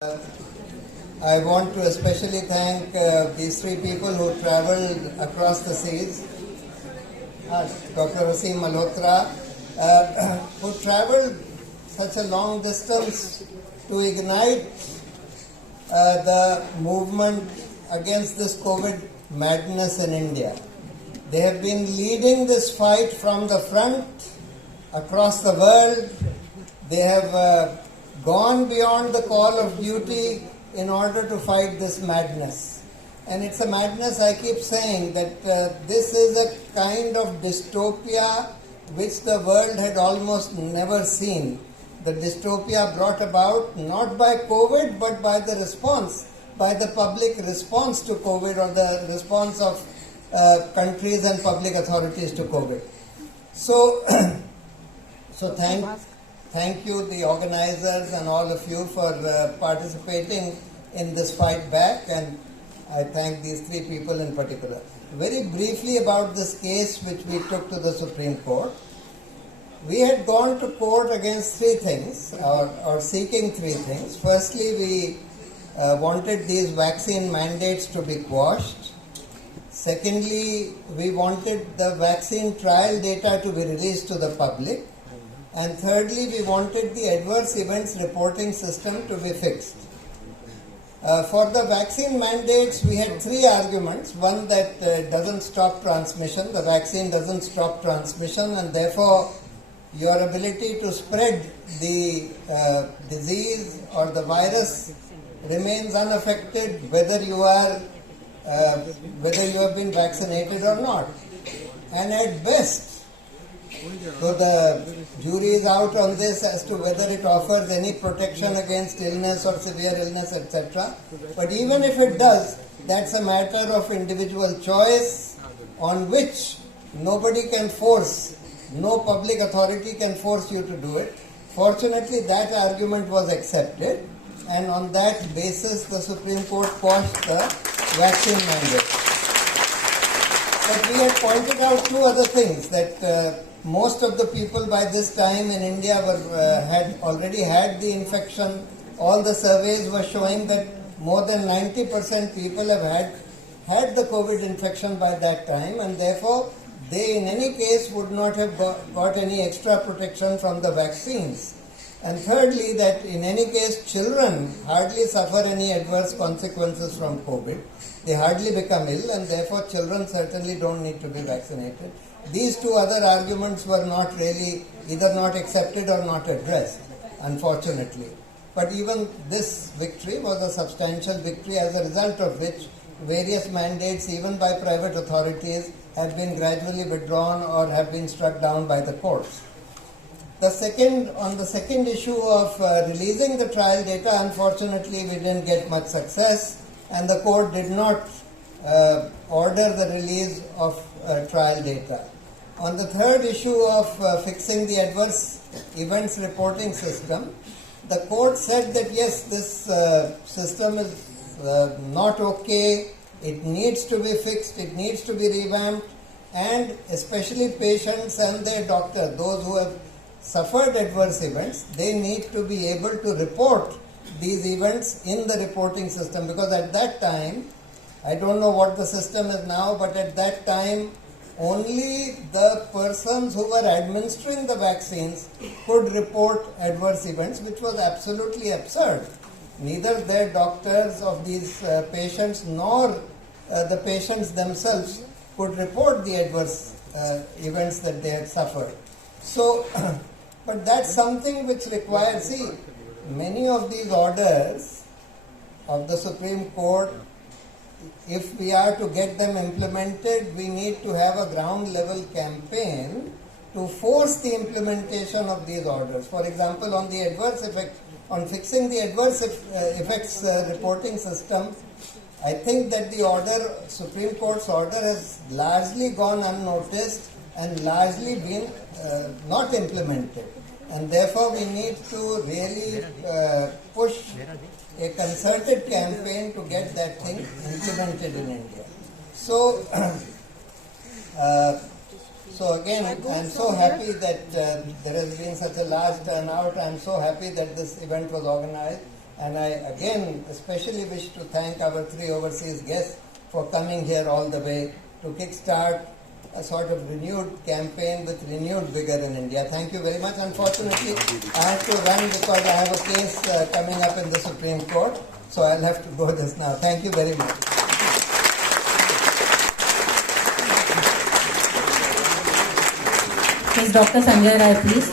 I want to especially thank these three people who traveled across the seas. Dr. Wasim Malhotra, who traveled such a long distance to ignite the movement against this COVID madness in India. They have been leading this fight from the front across the world. They have gone beyond the call of duty in order to fight this madness. And it's a madness, I keep saying, that this is a kind of dystopia which the world had almost never seen. The dystopia brought about not by COVID but by the response, by the public response to COVID, or the response of countries and public authorities to COVID. So, thank you, the organizers and all of you, for participating in this fight back, and I thank these three people in particular. Very briefly about this case which we took to the Supreme Court. We had gone to court against three things, or seeking three things. Firstly, we wanted these vaccine mandates to be quashed. Secondly, we wanted the vaccine trial data to be released to the public. And thirdly, we wanted the adverse events reporting system to be fixed. For the vaccine mandates, we had three arguments. One, that doesn't stop transmission. The vaccine doesn't stop transmission, and therefore your ability to spread the disease or the virus remains unaffected whether you have been vaccinated or not. And at best, so the jury is out on this as to whether it offers any protection against illness or severe illness, etc. But even if it does, that's a matter of individual choice on which nobody can force, no public authority can force you to do it. Fortunately, that argument was accepted, and on that basis the Supreme Court quashed the vaccine mandate. But we had pointed out two other things, that most of the people by this time in India had already had the infection. All the surveys were showing that more than 90% people have had the COVID infection by that time, and therefore they in any case would not have got any extra protection from the vaccines. And thirdly, that in any case children hardly suffer any adverse consequences from COVID. They hardly become ill, and therefore children certainly don't need to be vaccinated. These two other arguments were not really either not accepted or not addressed, unfortunately. But even this victory was a substantial victory, as a result of which various mandates, even by private authorities, have been gradually withdrawn or have been struck down by the courts. On the second issue of releasing the trial data, unfortunately we didn't get much success, and the court did not order the release of trial data. On the third issue of fixing the adverse events reporting system, the court said that yes, this system is not okay, it needs to be fixed, it needs to be revamped, and especially patients and their doctor, those who have suffered adverse events, they need to be able to report these events in the reporting system, because at that time, I don't know what the system is now, but at that time only the persons who were administering the vaccines could report adverse events, which was absolutely absurd. Neither their doctors of these patients nor the patients themselves could report the adverse events that they had suffered. So, but that's something which requires, see, many of these orders of the Supreme Court, if we are to get them implemented, we need to have a ground level campaign to force the implementation of these orders. For example, on the adverse effect, on fixing the adverse effects reporting system, I think that the Supreme Court's order has largely gone unnoticed and largely been not implemented. And therefore we need to really push a concerted campaign to get that thing implemented in India. So, again, I'm so happy that there has been such a large turnout. I'm so happy that this event was organized. And I again especially wish to thank our 3 overseas guests for coming here all the way to kickstart a sort of renewed campaign with renewed vigor in India. Thank you very much. Unfortunately, I have to run because I have a case coming up in the Supreme Court, so I'll have to go just now. Thank you very much. Yes, Dr. Sanjay Rai, please.